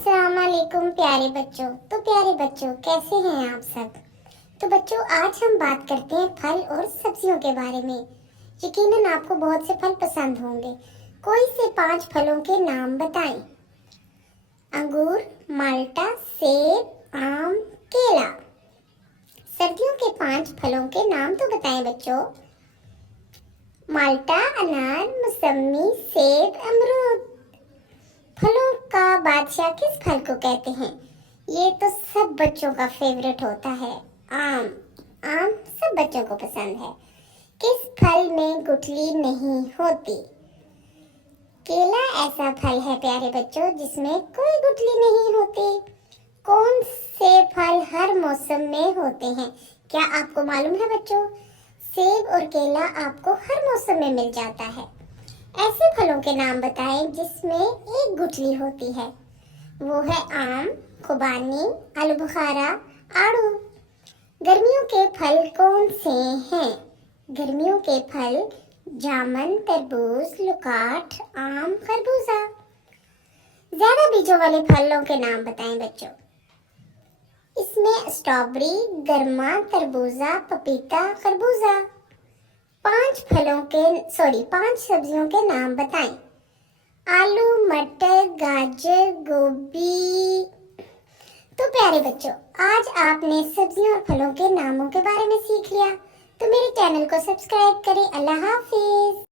अस्सलाम वालेकुम प्यारे बच्चों कैसे हैं आप सब। तो बच्चों आज हम बात करते हैं फल और सब्जियों के बारे में। यकीनन आपको बहुत से फल पसंद होंगे। कोई से 5 फलों के नाम बताएं। अंगूर, माल्टा, सेब, आम, केला। सर्दियों के 5 फलों के नाम तो बताएं बच्चों। माल्टा, अनार, मौसमी, सेब, अमरूद। फलों का बादशाह किस फल को कहते हैं? ये तो सब बच्चों का फेवरेट होता है, आम। आम सब बच्चों को पसंद है। किस फल में गुठली नहीं होती? केला ऐसा फल है प्यारे बच्चों जिसमें कोई गुठली नहीं होती। कौन से फल हर मौसम में होते हैं? क्या आपको मालूम है बच्चों? सेब और केला आपको हर मौसम में मिल जाता है। ऐसे फलों के नाम बताएं जिसमें एक गुठली होती है। वो है आम, खुबानी, आलू बुखारा, आड़ू। गर्मियों के फल कौन से हैं? गर्मियों के फल जामुन, तरबूज, लुकाट, आम, खरबूजा। ज्यादा बीजों वाले फलों के नाम बताएं बच्चों। इसमें स्ट्रॉबेरी, गर्मा, तरबूजा, पपीता, खरबूजा। 5 सब्जियों के नाम बताएं। आलू, मटर, गाजर, गोभी। तो प्यारे बच्चों आज आपने सब्जियों और फलों के नामों के बारे में सीख लिया। तो मेरे चैनल को सब्सक्राइब करें। अल्लाह हाफिज।